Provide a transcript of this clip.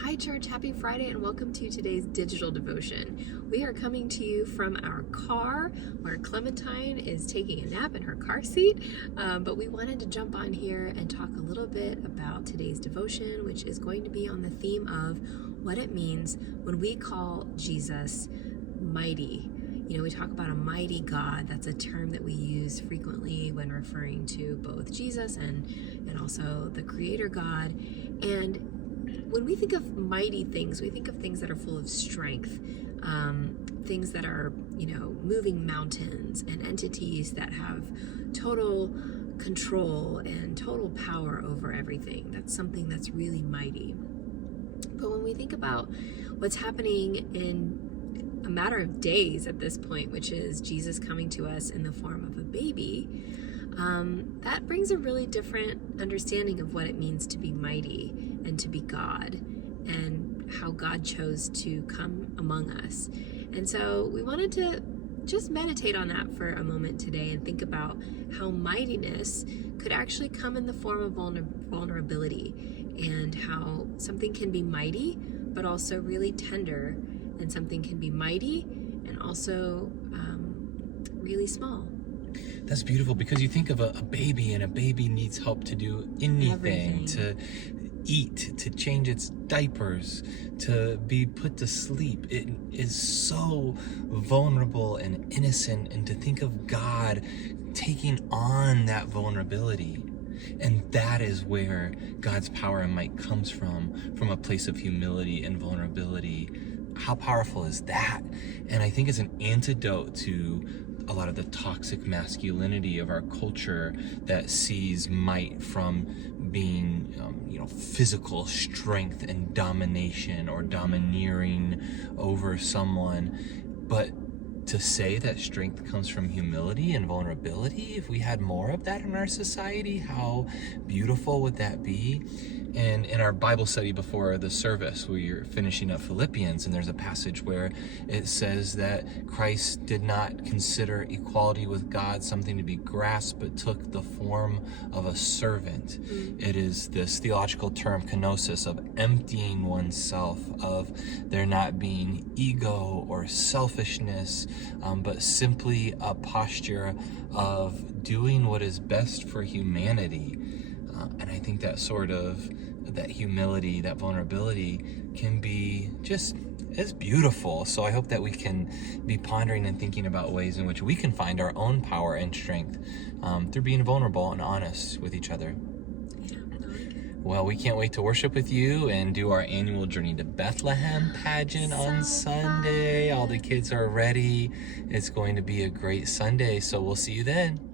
Hi church, happy Friday and welcome to today's digital devotion. We are coming to you from our car where Clementine is taking a nap in her car seat, but we wanted to jump on here and talk a little bit about today's devotion, which is going to be on the theme of what it means when we call Jesus mighty. You know, we talk about a mighty God. That's a term that we use frequently when referring to both Jesus and also the Creator God. And when we think of mighty things, we think of things that are full of strength, things that are, moving mountains and entities that have total control and total power over everything. That's something that's really mighty. But when we think about what's happening in a matter of days at this point, which is Jesus coming to us in the form of a baby, that brings a really different understanding of what it means to be mighty and to be God, and how God chose to come among us. And so we wanted to just meditate on that for a moment today and think about how mightiness could actually come in the form of vulnerability, and how something can be mighty but also really tender, and something can be mighty and also really small. That's beautiful, because you think of a baby, and a baby needs help to do anything, to eat, to change its diapers, to be put to sleep. It is so vulnerable and innocent, and to think of God taking on that vulnerability. And that is where God's power and might comes from a place of humility and vulnerability. How powerful is that? And I think it's an antidote to a lot of the toxic masculinity of our culture that sees might from being, physical strength and domination, or domineering over someone. But to say that strength comes from humility and vulnerability, if we had more of that in our society, how beautiful would that be? And in our Bible study before the service, we were finishing up Philippians, and there's a passage where it says that Christ did not consider equality with God something to be grasped, but took the form of a servant. It is this theological term, kenosis, of emptying oneself, of there not being ego or selfishness, but simply a posture of doing what is best for humanity. And I think that that humility, that vulnerability can be just as beautiful. So I hope that we can be pondering and thinking about ways in which we can find our own power and strength through being vulnerable and honest with each other. Well, we can't wait to worship with you and do our annual Journey to Bethlehem pageant on Sunday. All the kids are ready. It's going to be a great Sunday, so we'll see you then.